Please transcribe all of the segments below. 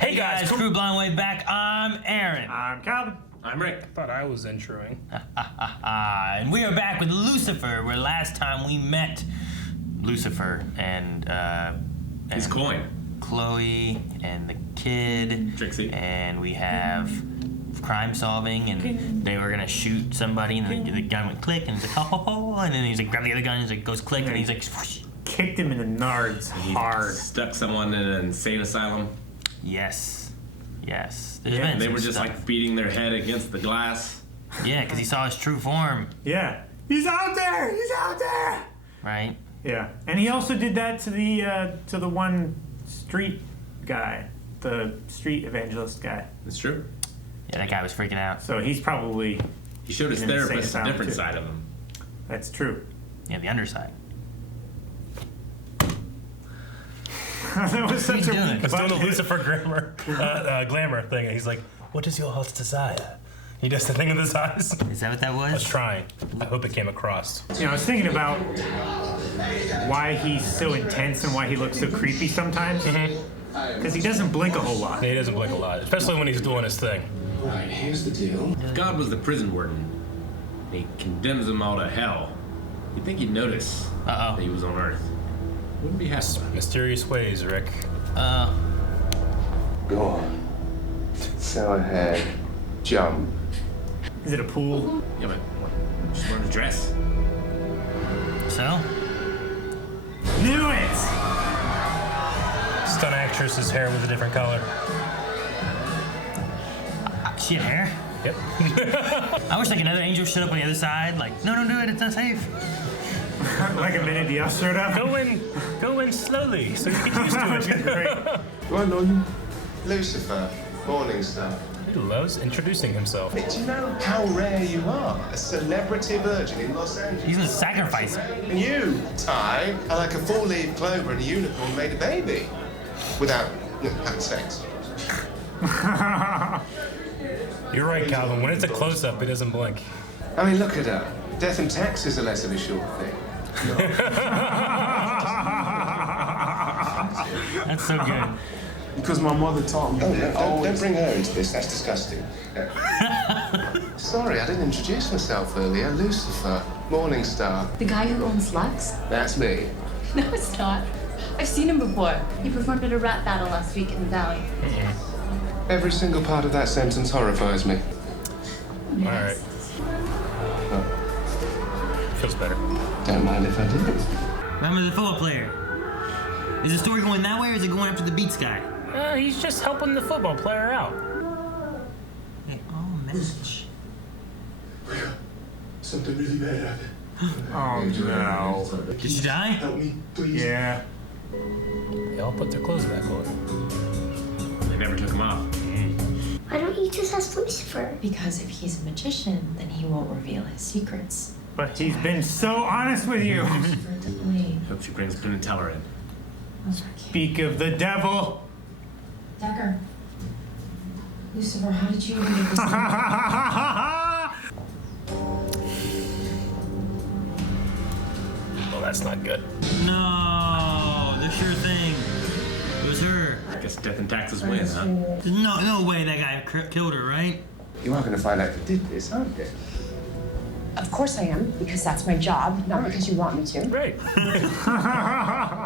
Hey guys, Crew Blind Way back. I'm Aaron. I'm Calvin. I'm Rick. I thought I was introing. And we are back with Lucifer, where last time we met Lucifer and His coin. Chloe and the kid. Trixie. And we have crime solving, and they were gonna shoot somebody, and then the gun would click, and he's like, oh, and then he's like, grab the other gun, and he's like, goes click, and he's like, whoosh. Kicked him in the nards hard. Stuck someone in an insane asylum. Yes. There's Yeah, been And they some were just stuff. like beating their head against the glass. Yeah, because he saw his true form. Yeah. He's out there! He's out there! Right? Yeah. And he also did that to the one street guy. The street evangelist guy. It's true. Yeah, that guy was freaking out. So he's probably... He showed his in an insane therapist a asylum, different too. side of him. That's true. Yeah, the underside. That was such a doing? weak He's doing the button. Lucifer glamour thing, and he's like, "What is your heart's desire?" He does the thing with his eyes. Is that what that was? I was trying. I hope it came across. You know, I was thinking about why he's so intense and why he looks so creepy sometimes. Because he doesn't blink a whole lot. He doesn't blink a lot, especially when he's doing his thing. Alright, here's the deal. If God was the prison warden, he condemns them all to hell. You'd think he'd notice that he was on Earth. Wouldn't be happy. Mysterious ways, Rick. Go on. Go ahead. Jump. Is it a pool? Yeah, but just wearing a dress. So? Knew it! Stunt actress's hair with a different color. She had hair? Yep. I wish like another angel showed up on the other side, like, no, don't do it, it's not safe. Like a minute the showed up. Go in slowly, so you get used to it. Great. Do I know you? Lucifer. Morning star. He loves introducing himself. Do you know how rare you are? A celebrity virgin in Los Angeles. He's gonna sacrifice her. And you, Ty, are like a four-leaf clover and a unicorn made a baby. Without having sex. You're right, Calvin. When it's a close-up, it doesn't blink. I mean, look at her. Death and taxes are less of a sure thing. That's so good. Because my mother taught me. Oh, no, don't bring her into this. That's disgusting. Sorry, I didn't introduce myself earlier. Lucifer, Morning Star. The guy who owns Lux? That's me. No, it's not. I've seen him before. He performed at a rap battle last week in the Valley. Every single part of that sentence horrifies me. All right. Feels better. Don't mind if I do. Remember the football player. Is the story going that way, or is it going after the Beats guy? He's just helping the football player out. Hey, oh, message. Something really bad happened. Oh, no. Did she die? Help me, please. Yeah. They all put their clothes back on. They never took him off. Why don't you just ask Lucifer? Because if he's a magician, then he won't reveal his secrets. But he's been so honest with you. Hope she brings Penn and Teller in. Speak of the devil. Decker. Lucifer, how did you even get this? Well, that's not good. No, the sure thing. It was her. I guess death and taxes win, huh? There's no way that guy killed her, right? You are going to find out who did this, aren't you? Of course I am, because that's my job, not because you want me to. Right.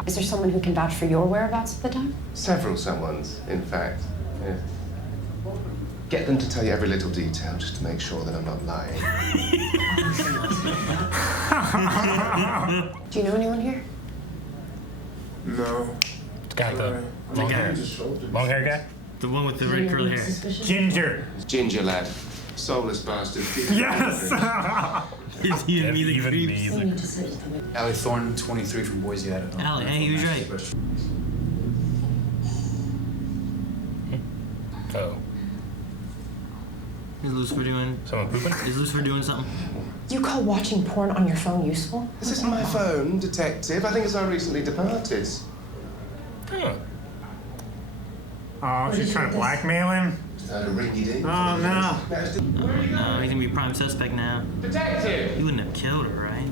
Is there someone who can vouch for your whereabouts at the time? Several someones, in fact. Yeah. Get them to tell you every little detail just to make sure that I'm not lying. Do you know anyone here? No. It's got the long hair. Long hair guy? The one with the red curly hair. Ginger. Ginger lad. Soulless bastard. Yes! Is he gonna be the Even creeps? me. We need to sit with the witness. Allie Thornton, 23 from Boise, Idaho. Allie, hey, he was right. Oh. Is Lucifer doing? Someone pooping? Is Lucifer doing something? You call watching porn on your phone useful? This isn't my phone, detective. I think it's our recently departed. Huh. Oh, she's trying to blackmail him? Had a ringy ding. Oh, no. No, he's gonna be prime suspect now. Detective! He wouldn't have killed her, right?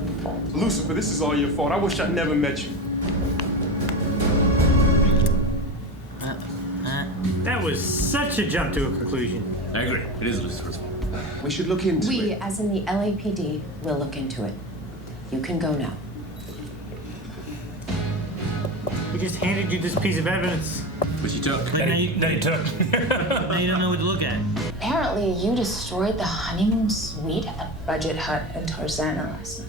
Lucifer, this is all your fault. I wish I'd never met you. That was such a jump to a conclusion. I agree. It is Lucifer's fault. We should look into We, it. as in the LAPD, will look into it. You can go now. We just handed you this piece of evidence. Which you took. Like, now you took. now you don't know what to look at. Apparently, you destroyed the honeymoon suite at Budget Hut in Tarzana last night.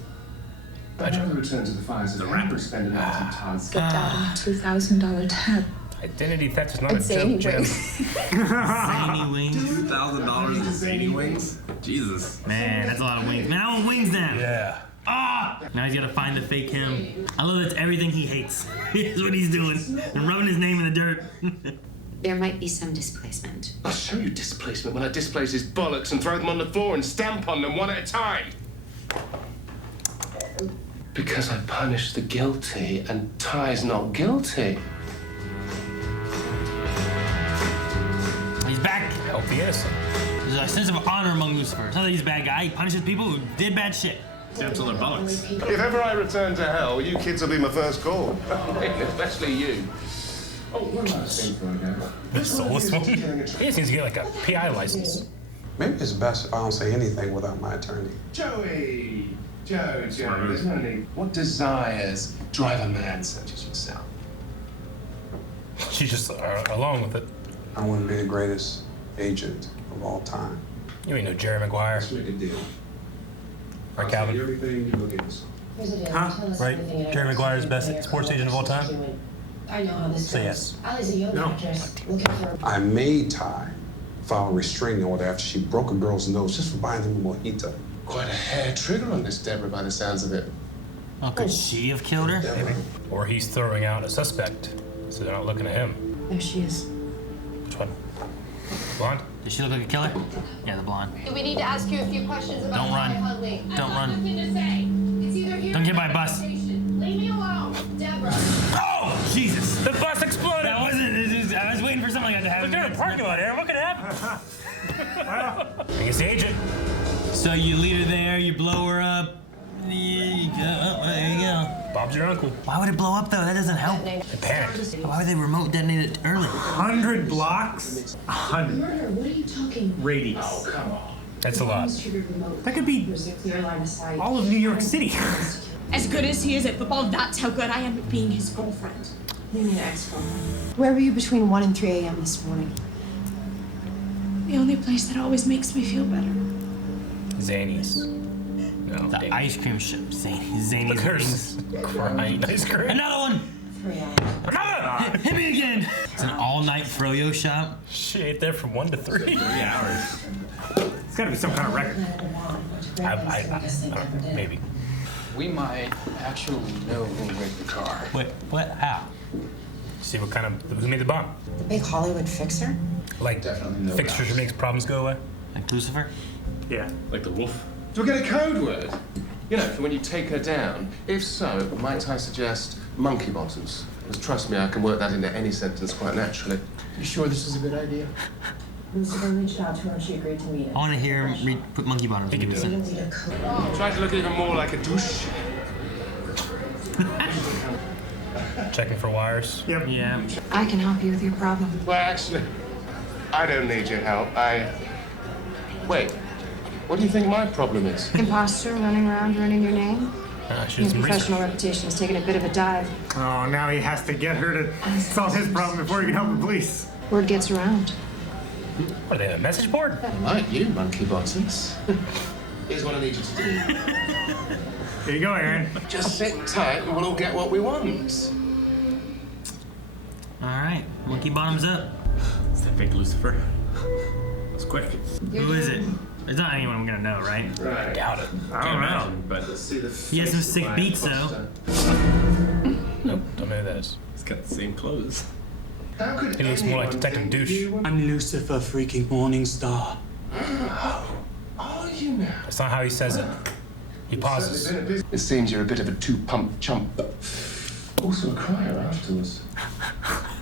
I'd rather return to the fires of hell than spend a night in Tars. Skipped out on a $2,000 tab. Identity theft is not a Zany joke, Jim. wings. Zany wings. $2,000 in zany wings? Jesus. Man, that's a lot of wings. Man, I want wings now. Yeah. Ah! Now he's gotta find the fake him. I love that's everything he hates. Here's what he's doing. And rubbing his name in the dirt. There might be some displacement. I'll show you displacement when I displace his bollocks and throw them on the floor and stamp on them one at a time. Because I punish the guilty and Ty's not guilty. He's back. Help the innocent. There's a sense of honor among Lucifer. It's not that he's a bad guy. He punishes people who did bad shit. Stamps on their bollocks. If ever I return to hell, you kids will be my first call. Especially you. Oh, one last thing before I go. The soulless one? He just needs to get like a PI license. Maybe it's best if I don't say anything without my attorney. Joey! Joe, there's no need. What desires drive a man such as yourself? She's just along with it. I want to be the greatest agent of all time. You ain't no Jerry Maguire. Let's make a deal. Right, Calvin? Everything you look at. Huh? Right? Jerry Maguire's best sports agent of all time? I know how this Say yes. Allie's a yoga actress looking for I made Ty file a restraining order after she broke a girl's nose just for buying him a mojito. Quite a hair trigger on this Deborah by the sounds of it. Oh, could she have killed her? Or he's throwing out a suspect, so they're not looking at him. There she is. Which one? Blonde? Does she look like a killer? Yeah, the blonde. We need to ask you a few questions about Don't run. Don't run. Don't get by a bus. Leave me alone, Deborah. Oh, Jesus! The bus exploded! That wasn't. I was waiting for something like that to happen. They're in a parking lot, Aaron. What could happen? I guess the agent. So you leave her there, you blow her up. There you go. Bob's your uncle. Why would it blow up though? That doesn't help. They panicked. Why would they remote detonate it early? 100 blocks? 100. Murder, what are you talking Radius. Oh, come on. That's a lot. That could be all of New York City. As good as he is at football, that's how good I am at being his girlfriend. You need an ex-girlfriend. Where were you between 1 and 3 a.m. this morning? The only place that always makes me feel better. Zany's. No. The ice cream shop. Zany's wings. Crying ice cream. Another one! 3 a.m. Another! Hit me again! It's an all-night froyo shop. She ate there from 1 to 3. 3 hours. It's gotta be some kind of record. Maybe. We might actually know who rigged the car. What? How? See what kind of, who made the bomb? The big Hollywood fixer? Like, Definitely no fixtures doubt. that makes problems go away? Like Lucifer? Yeah. Like the wolf. Do we get a code word? You know, for when you take her down. If so, might I suggest monkey bottoms? Because trust me, I can work that into any sentence quite naturally. You sure this is a good idea? Lucifer reached out to her and she agreed to meet I want to hear him put monkey bottoms in can the do it. sentence. Try to look even more like a douche. Checking for wires. Yep. Yeah. I can help you with your problem. Well, actually, I don't need your help. Wait, what do you think my problem is? Imposter running around ruining your name? She Your did some professional research. reputation has taken a bit of a dive. Oh, now he has to get her to solve his problem before he can help the police. Word gets around. What, are they on a message board? Like you, monkey bottoms. Here's what I need you to do. Here you go, Aaron. Just sit tight and we'll all get what we want. All right. Monkey bottoms up. It's that fake Lucifer. That's quick. Who is it? It's not anyone I'm gonna know, right? Right. Doubt it. I Can't don't know. imagine, but He has some sick beats, though. Nope, don't know who that is. he's got the same clothes. How could He looks more like anyone Detective think Douche. you were- I'm Lucifer freaking Morningstar. Are you now? That's not how he says it. He pauses. It seems you're a bit of a two-pump chump, but also a crier afterwards.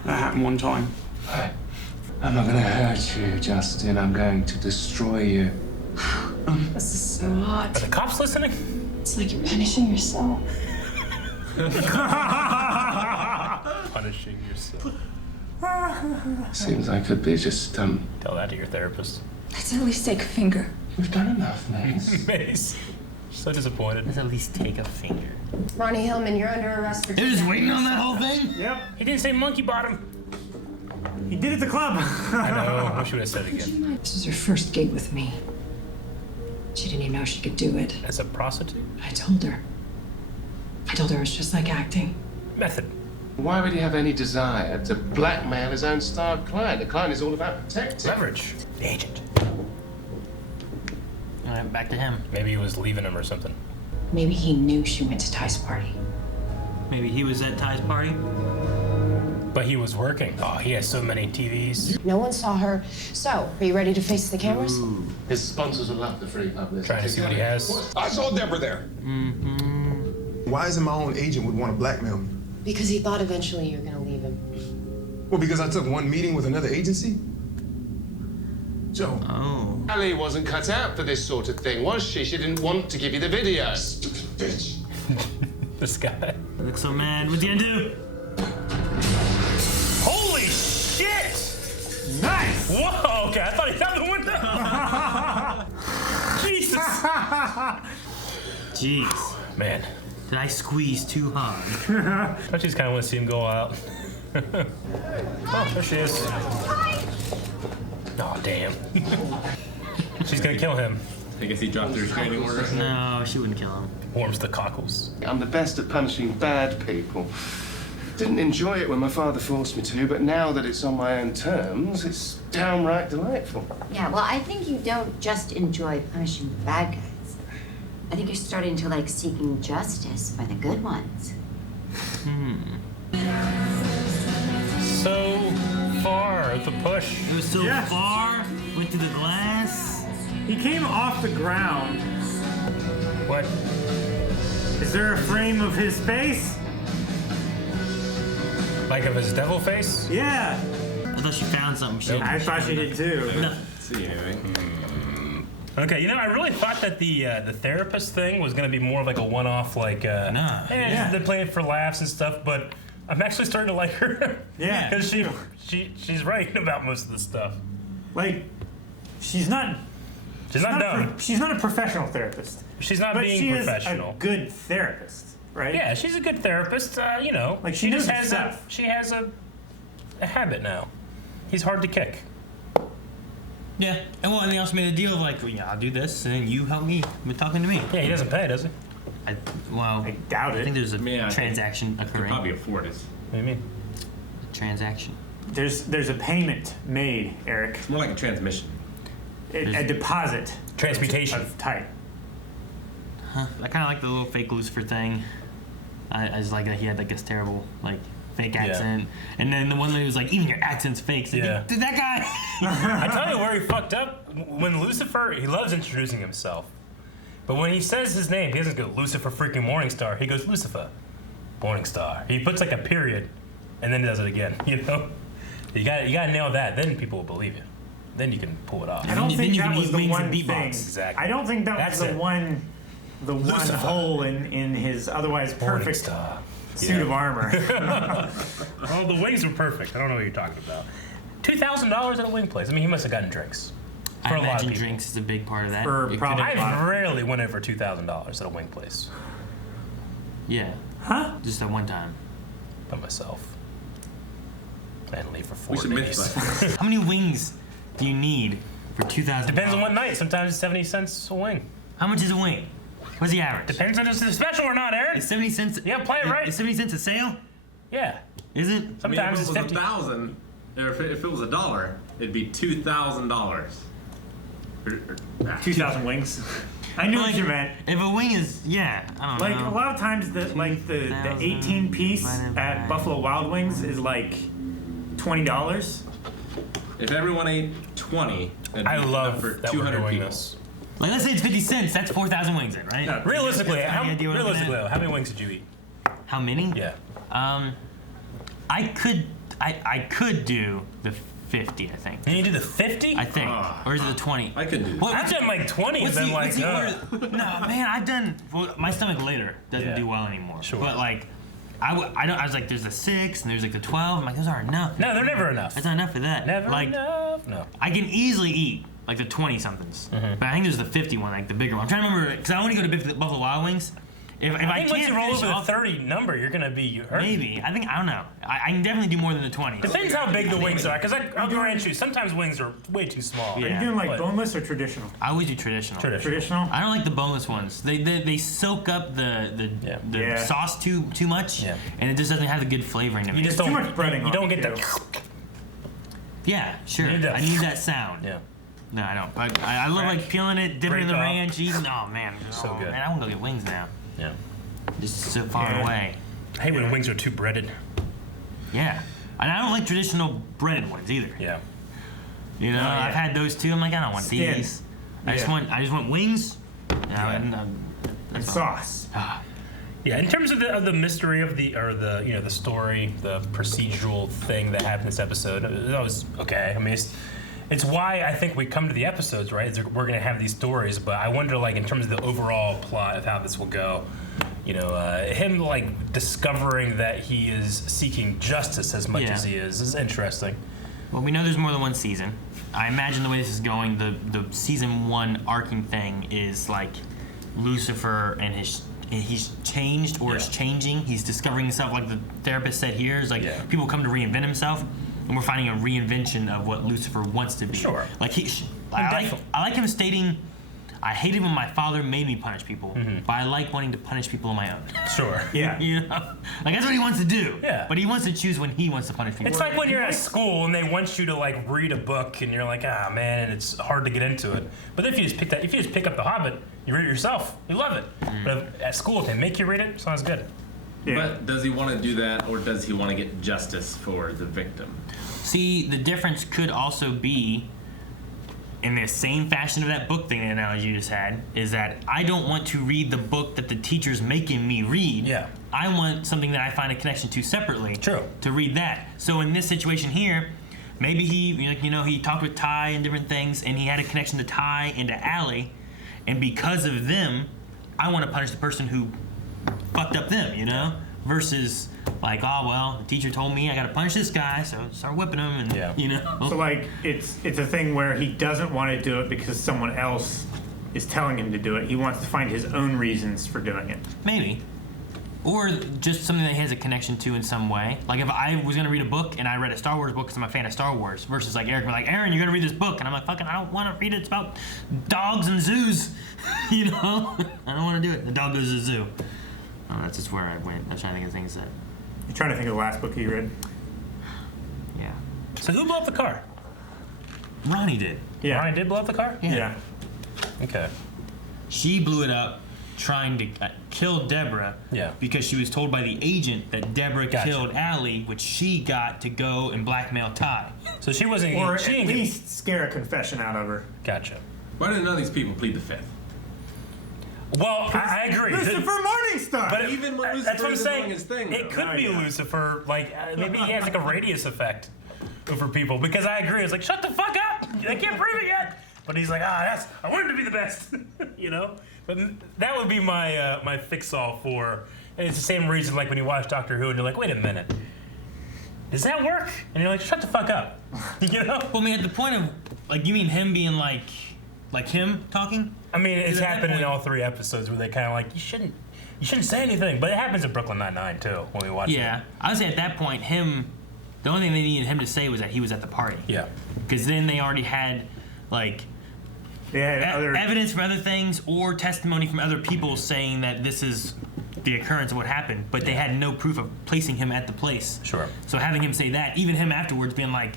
That happened one time. I'm not gonna hurt you, Justin. I'm going to destroy you. This is so hot. Are the cops listening? It's like you're punishing yourself. Punishing yourself. Seems I could be just, Tell that to your therapist. Let's at least take a finger. We've done enough, Mace. Mace. So disappointed. Let's at least take a finger. Ronnie Hillman, you're under arrest for... They're just waiting on that whole thing? Yep. He didn't say monkey bottom. He did at the club. I know. I wish we would have said it again. This was her first gig with me. She didn't even know she could do it. As a prostitute? I told her. It's just like acting. Method. Why would he have any desire to blackmail his own star client? The client is all about protecting. Leverage. The agent. All right, back to him. Maybe he was leaving him or something. Maybe he knew she went to Ty's party. Maybe he was at Ty's party? But he was working. Oh, he has so many TVs. No one saw her. So, are you ready to face the cameras? Ooh. His sponsors will love the free publicity. Trying to see what he has. I saw Deborah there. Why isn't my own agent would want to blackmail me? Because he thought eventually you were going to leave him. Well, because I took one meeting with another agency? Joe. Oh. Allie wasn't cut out for this sort of thing, was she? She didn't want to give you the video. Stupid bitch. This guy. I look so mad. What's he gonna do? Holy shit! Nice! Whoa, okay, I thought he had the window. Jesus. Jeez. Man. Did I squeeze too hard? I just kind of want to see him go out. Oh, there she is. Oh, damn. She's gonna kill him. I guess he dropped her restraining order. No, she wouldn't kill him. Warms the cockles. I'm the best at punishing bad people. Didn't enjoy it when my father forced me to, but now that it's on my own terms, it's downright delightful. Yeah, well, I think you don't just enjoy punishing bad guys. I think you're starting to like seeking justice for the good ones. So far, the push. It was so far. Went to the glass. He came off the ground. What? Is there a frame of his face? Like of his devil face? Yeah. I thought she found something. I thought she did too. No. See, anyway. Okay, you know, I really thought that the therapist thing was gonna be more of like a one-off, like Nah. they're playing for laughs and stuff, but I'm actually starting to like her. Yeah. Because she's right about most of the stuff. Like, she's not dumb. She's not a professional therapist. She's not but being she professional. Is a good therapist, right? Yeah, she's a good therapist. You know, like she knows just has stuff. she has a habit now. He's hard to kick. Yeah, and well, and they also made a deal of like, I'll do this, and then you help me with talking to me. Yeah, he doesn't pay, does he? I doubt it. I think there's a transaction Could occurring. probably afford it. What do you mean? Transaction. There's a payment made, Eric. It's more like a transmission. A deposit. Transmutation. Of type. Huh. I kind of like the little fake Lucifer thing. I just like that he had like this terrible like fake accent, and then the one that was like, even your accent's fake. So Yeah. Did that guy? I tell you where he fucked up. When Lucifer, he loves introducing himself. But when he says his name, he doesn't go Lucifer freaking Morningstar. He goes Lucifer Morningstar. He puts like a period, and then he does it again. You know, you got to nail that. Then people will believe you. Then you can pull it off. I don't think that was the one thing. Exactly. I don't think that was the one hole in his otherwise perfect suit of armor. Oh, the wings were perfect. I don't know what you're talking about. $2,000 at a wing place. I mean, he must have gotten drinks. For I a lot of imagine people. drinks is a big part of that. I rarely went over $2,000 at a wing place. Yeah. Huh? Just at one time. By myself. And leave for 4 We should days. myth How many wings do you need for $2,000? Depends on what night. Sometimes it's 70 cents a wing. How much is a wing? What's the average? Depends on if it's special or not, Eric. It's 70 cents. Yeah, play it right. Is 70 cents a sale? Yeah. Is it? Sometimes if it's it 50. was 1,000, or if it was $1, it'd be $2,000. 2,000 wings. I knew what you meant. If a wing is, I don't know. Like a lot of times, the 18 piece at Buffalo Wild Wings is like $20. If everyone ate 20, that'd be I love enough for that we're 200 doing people. this. Like, let's say it's 50 cents. That's 4,000 wings, then, right? No, Realistically, how any idea what I'm looking at? many wings did you eat? How many? Yeah. I could do the 50. I think. Can you do the 50? I think, or is it the 20? I could do that. I've done like 20 and then no, man, I've done. Well, my stomach later doesn't do well anymore. Sure. But like, I was like, there's the 6 and there's like the 12. I'm like, those aren't enough. No, they're never enough. That's not enough for that. Never enough. No. I can easily eat like the 20 somethings, but I think there's the 50 one, like the bigger one. I'm trying to remember because I want to go to Buffalo Wild Wings. If I think can't once you roll finish over the off, 30 number, you're gonna be hurt. maybe. I don't know. I can definitely do more than the 20. Depends how big the wings are, because I'll grant you, sometimes wings are way too small. Are you doing like boneless or traditional? I always do traditional. Traditional? I don't like the boneless ones. They soak up the sauce too much, and it just doesn't have the good flavoring to me. You just don't. Too much breading. You don't get the. Yeah, sure. I need that sound. Yeah. No, I don't. But I love like peeling it, dipping it in the ranch, eating. Oh man, So good. Man, I want to go get wings now. Yeah. Just so far away. I hate when wings are too breaded. Yeah. And I don't like traditional breaded ones either. Yeah. You know, I've had those too. I'm like, I don't want these. I just want wings. And sauce. Yeah, in terms of the mystery of the story, the procedural thing that happened this episode, that was okay. I mean, it's why I think we come to the episodes, right? We're gonna have these stories, but I wonder, like, in terms of the overall plot of how this will go, you know, him like discovering that he is seeking justice as much as he is interesting. Well, we know there's more than one season. I imagine the way this is going, the season 1 arcing thing is like Lucifer and he's changed or is changing. He's discovering himself, like the therapist said here. Is like people come to reinvent himself, and we're finding a reinvention of what Lucifer wants to be. Sure. Like I like him stating, I hated when my father made me punish people, but I like wanting to punish people on my own. Sure. Yeah. You know? Like that's what he wants to do. Yeah. But he wants to choose when he wants to punish people. It's like when you're at school and they want you to like read a book and you're like, man, and it's hard to get into it. But if you just pick up The Hobbit, you read it yourself, you love it. But if at school, if they make you read it, sounds good. Yeah. But does he want to do that, or does he want to get justice for the victim? See, the difference could also be, in the same fashion of that book thing, the analogy you just had, is that I don't want to read the book that the teacher's making me read. Yeah. I want something that I find a connection to separately. True. To read that. So in this situation here, maybe he talked with Ty and different things, and he had a connection to Ty and to Allie, and because of them, I want to punish the person who fucked up them, you know? Versus like, oh well, the teacher told me I gotta punish this guy, so start whipping him, and you know. So like, it's a thing where he doesn't want to do it because someone else is telling him to do it. He wants to find his own reasons for doing it. Maybe. Or just something that he has a connection to in some way. Like if I was gonna read a book and I read a Star Wars book because I'm a fan of Star Wars, versus like Eric, like, Aaron, you're gonna read this book, and I'm like, fucking, I don't want to read it. It's about dogs and zoos, you know. I don't want to do it. The dog goes to the zoo. Oh, that's just where I went. I was trying to think of things that. You're trying to think of the last book you read. Yeah. So who blew up the car? Ronnie did. Yeah. Ronnie did blow up the car? Yeah. Okay. She blew it up trying to kill Deborah because she was told by the agent that Deborah killed Allie, which she got to go and blackmail Ty. So she wasn't... Or at least scare a confession out of her. Gotcha. Why did none of these people plead the fifth? Well, I agree. Lucifer Morningstar! But even when Lucifer that's what I'm is saying. doing his thing, It could be Lucifer. Like, maybe he has like a radius effect over people. Because I agree. It's like, shut the fuck up! I can't prove it yet! But he's like, I want him to be the best. You know? But that would be my my fix-all for... And it's the same reason, like, when you watch Doctor Who and you're like, wait a minute. Does that work? And you're like, shut the fuck up. You know? Well, I mean, at the point of... Like, you mean him being like him talking? I mean, it's happened in all 3 episodes where they kind of like, you shouldn't say anything. But it happens in Brooklyn Nine-Nine, too, when we watch it. Yeah. I would say at that point, the only thing they needed him to say was that he was at the party. Yeah. Because then they already had, like... evidence from other things or testimony from other people saying that this is the occurrence of what happened, but they had no proof of placing him at the place. Sure. So having him say that, even him afterwards being like,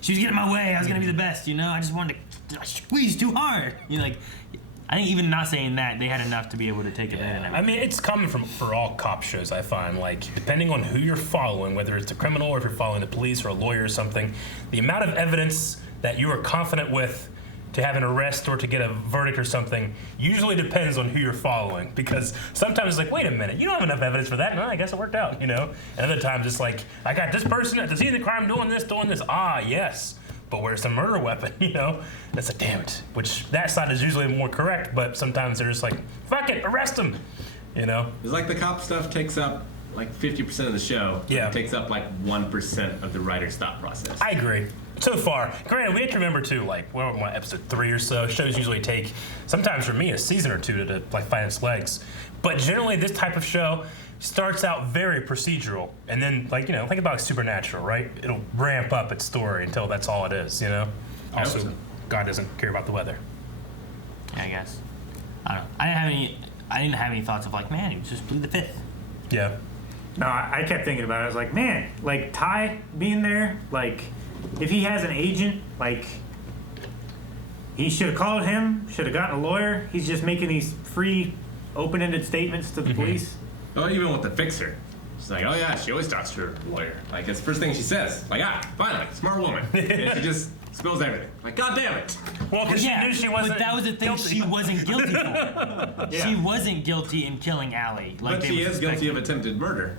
she was getting in my way, I was going to be the best, you know? I just wanted to squeeze too hard. You know, like, I think even not saying that, they had enough to be able to take it in. I mean, it's common for all cop shows, I find. Like, depending on who you're following, whether it's a criminal or if you're following the police or a lawyer or something, the amount of evidence that you are confident with to have an arrest or to get a verdict or something usually depends on who you're following, because sometimes it's like, wait a minute, you don't have enough evidence for that. No, I guess it worked out, you know? And other times it's like, I got this person at the scene of the crime doing this. Yes, but where's the murder weapon, you know? That's like, damn it. Which, that side is usually more correct, but sometimes they're just like, fuck it, arrest him, you know? It's like the cop stuff takes up like 50% of the show. Yeah. It takes up like 1% of the writer's thought process. I agree. So far, granted, we have to remember too, like we're on episode 3 or so. Shows usually take, sometimes for me, a season or 2 to like find its legs. But generally, this type of show starts out very procedural, and then think about Supernatural, right? It'll ramp up its story until that's all it is, Also, God doesn't care about the weather. Yeah, I guess. I don't know. I didn't have any thoughts of like, man, he just blew the 5th. Yeah. No, I kept thinking about it. I was like, man, like Ty being there, like if he has an agent, like he should have called him, should have gotten a lawyer. He's just making these free, open-ended statements to the police. Oh, even with the fixer. She's like, oh yeah, she always talks to her lawyer. Like, it's the first thing she says. Like, finally, smart woman. And she just spills everything. Like, God damn it. Well, because she knew she wasn't But that was the thing guilty. she wasn't guilty for. Yeah. She wasn't guilty in killing Allie. Like But she is guilty of attempted murder.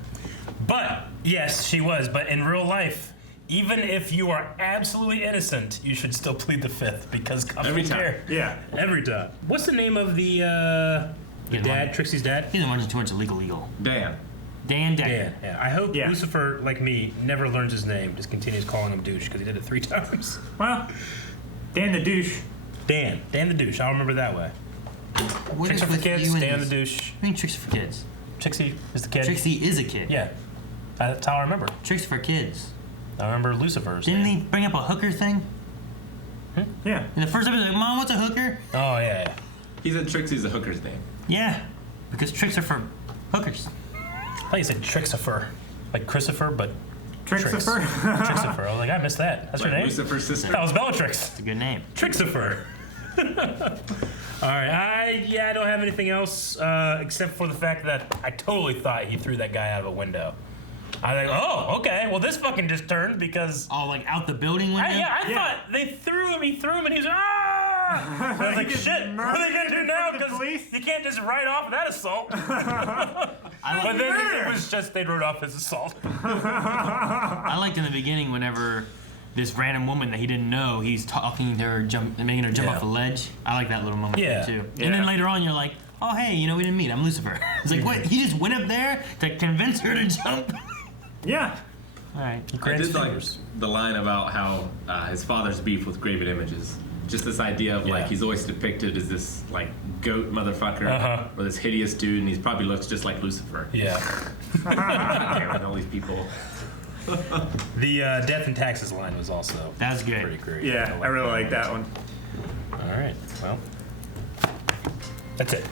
But, yes, she was. But in real life, even if you are absolutely innocent, you should still plead the 5th because Every time. There. Yeah. Every time. What's the name of the dad, Trixie's dad? He's the one who's too much illegal. Dan. Dan. Yeah. I hope Yeah. Lucifer, like me, never learns his name. Just continues calling him douche because he did it 3 times. Well, Dan the douche. Dan the douche. I'll remember that way. What Trixie is for with kids, you and Dan the this? douche. I mean, Trixie for kids. Trixie is the kid. Trixie is a kid. Yeah. That's how I remember. Trixie for kids. I remember Lucifer's Didn't name. he bring up a hooker thing? Yeah. In the first episode, like, Mom, what's a hooker? Oh, yeah. He said Trixie's a hooker's name. Yeah, because tricks are for hookers. I thought you said Trixifer. Like Christopher, but Trixifer? Trixifer. I was like, I missed that. That's Like her name? Lucifer's sister. That was Bellatrix. It's a good name. Trixifer. All right. I don't have anything else except for the fact that I totally thought he threw that guy out of a window. I was like, oh, okay. Well, this fucking just turned because... Oh, like out the building window? I thought they threw him, he threw him, and he was like, ah! I was like, shit, what are they going to do now? Because you can't just write off that assault. But then it was just, they wrote off his assault. I liked in the beginning whenever this random woman that he didn't know, he's talking to her, making her jump off the ledge. I like that little moment there, too. Yeah. And then later on, you're like, oh, hey, we didn't meet. I'm Lucifer. It's like, what? He just went up there to convince her to jump? Yeah. All right. I did like the line about how his father's beef with graven images. Just this idea of like he's always depicted as this like goat motherfucker or this hideous dude, and he probably looks just like Lucifer. Yeah. With all these people. The death and taxes line was also That's good. pretty great. Yeah, I really like that one. All right. Well, that's it.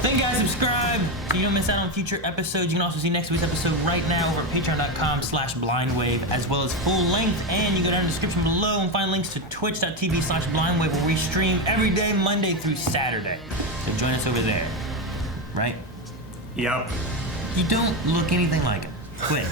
Thank you guys, subscribe so you don't miss out on future episodes. You can also see next week's episode right now over at patreon.com/blindwave, as well as full length. And you go down in the description below and find links to twitch.tv/blindwave, where we stream every day, Monday through Saturday. So join us over there. Right? Yep. You don't look anything like it. Quit.